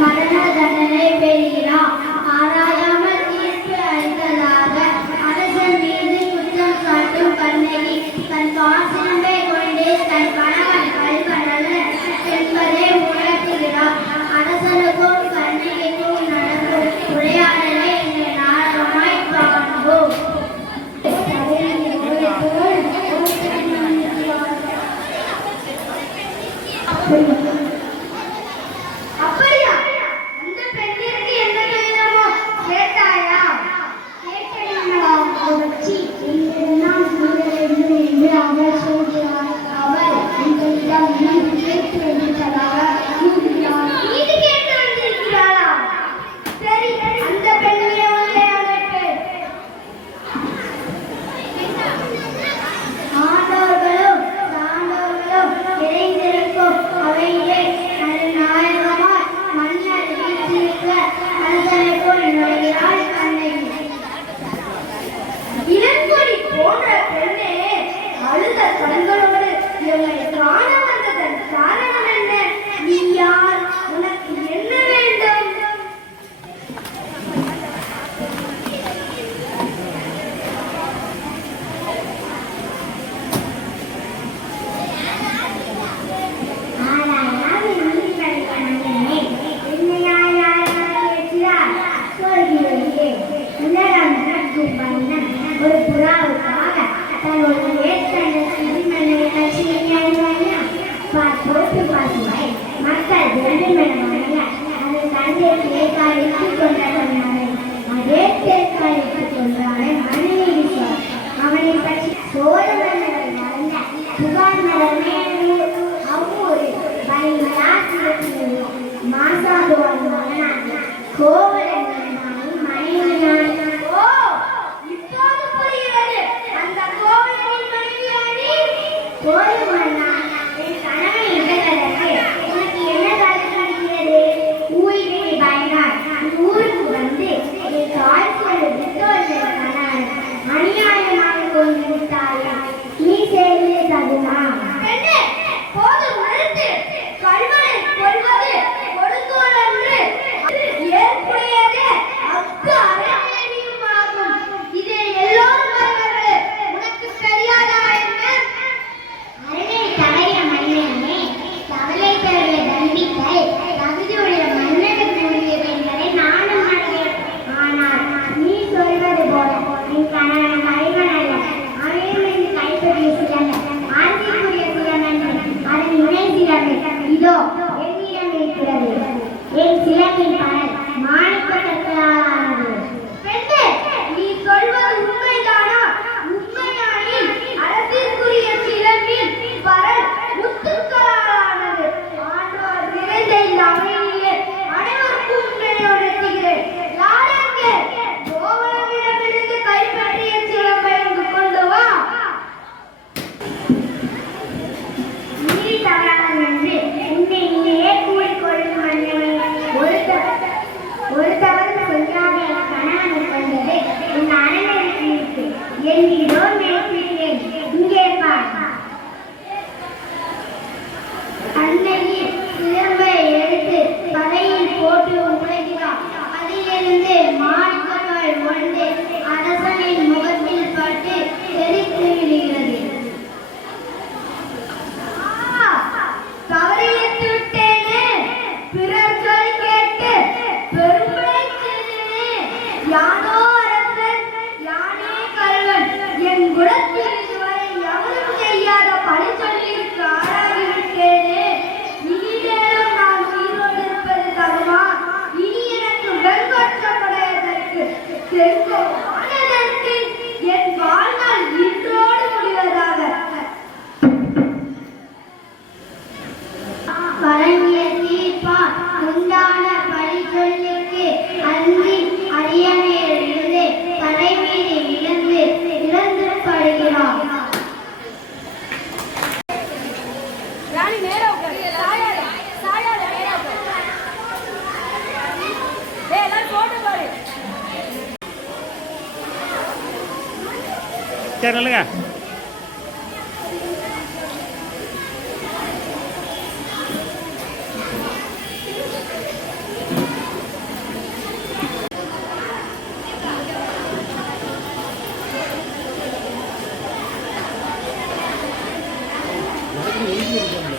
மரண தண்டனை பெறுகிறான். ஆராயாமல் தீர்ப்பு அளித்ததாக அரசன் மீது குற்றம் சாட்டும் கண்ணகி தன் பாசனத்தை கொண்டு தன் கணவன் கல்வனல்ல என்பதை உணர்த்துகிறார். அரசனுக்கும் கண்ணகிக்கும் நடக்கும் உரையாடலை இந்த நாடகமாய் காண்போம். அப்படியா? அந்த பெண்ணிற்கு என்ன வேணுமோ கேட்டாயா? கேட்டேன் புரட்சி. என்னெல்லாம் செய்ய வேண்டும் என்று அவர் சொல்கிறார். அவர் உங்களிடம் நீதி கேட்டு வந்திருப்பதாக கூறுகிறார். நீதி கேட்டு வந்திருக்கிறாரா? சரி, அந்த பெண்ணியை உள்ளே அழைப்பு. ஆண்டவர்களும் சான்றோர்களும் நிறைந்திருக்கும் அவையிலே நாயகமாய் மன்னர் வீற்றிருக்க அரசனைப்போல் நுழைகிறாள் கண்ணகி. இளங்கொடி போன்ற பெண்ணே, அழுத கண்களோடு இவங்களை காண வந்ததன் காரணம் என்ன? நீ யார்? உனக்கு என்ன வேண்டும்? ஒரு புறாவுக்காக தன்னுடைய போட்டு பாசுவை மக்கள் வேண்டுமென அதை தந்தை தேக்காலித்து கொண்ட சொன்னார்கள். அதே தேக்காலித்து கொண்டான மனுநீதீஸ்வரர் அவனை பற்றி சோழ மன்னர்கள் நடந்த புகார் நடமே அவ்வூரு மாசாதுவான் மகனாக கோவலன் சரி இல்லைங்க. இருக்க முடியும்